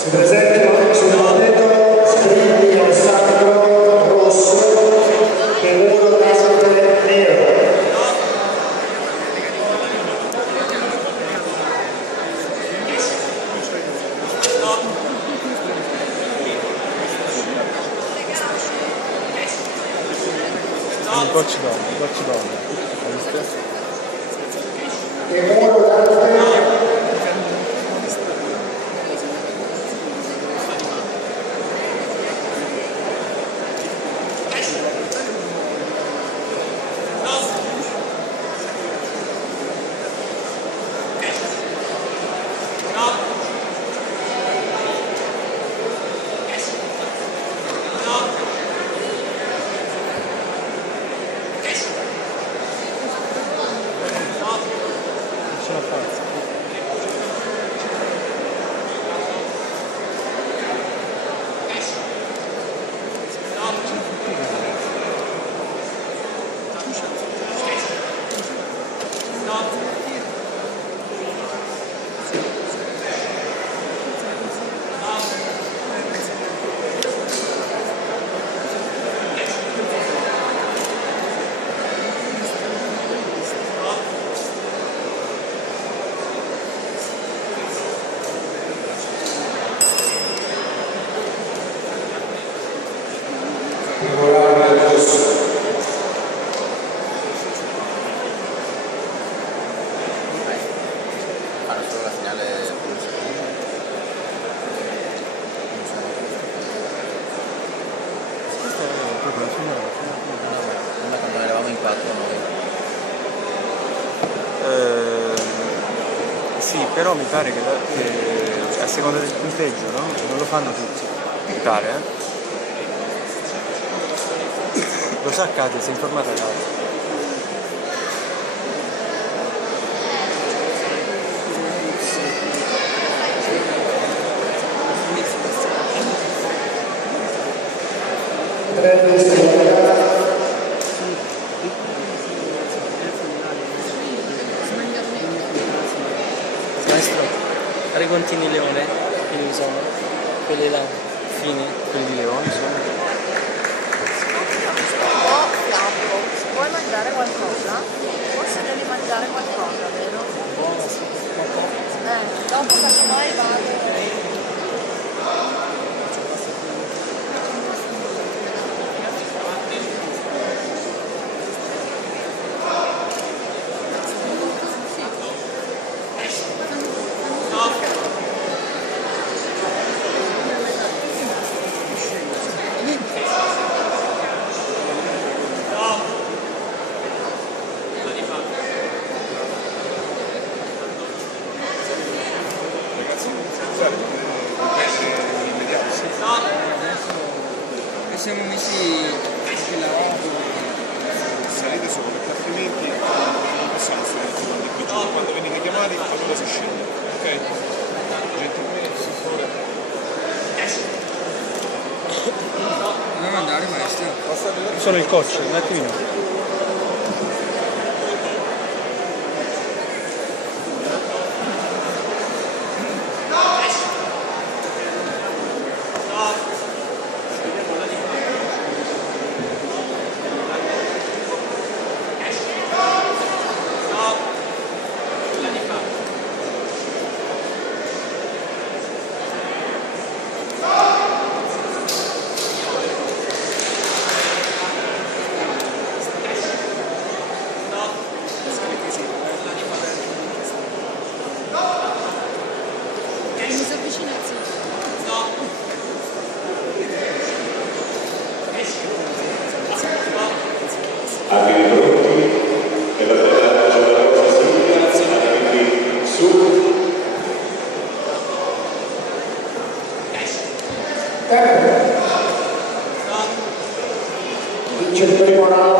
Si presentano sul tappeto scritti al sacro rosso e loro d'arte nero. Qua ci donne. Hai visto? E muro d'arte Fanno solo la finale Questa è proprio la finale. una quando eravamo in 4 noi. Sì, però mi pare che a seconda del punteggio, no? Non lo fanno tutti, mi pare, eh? Lo sa Katia, si è informata Katia. Maestro, Recontini Leone, quindi sono quelli là, fine. Quelli di Leone sono. Vuoi mangiare qualcosa? Forse devi mangiare qualcosa, vero? Buono, sì, Dopo casomai vado. E siamo messi anche là. Salite sopra perché altrimenti non possiamo stare tutti qui giù. Quando venite chiamati allora si scende, ok? Gentilmente. Dobbiamo andare, maestro. Sono il coach, un attimino. Abili pronti per la bella giovanosa Silvia, quindi su. Tempo. Vince il primo round.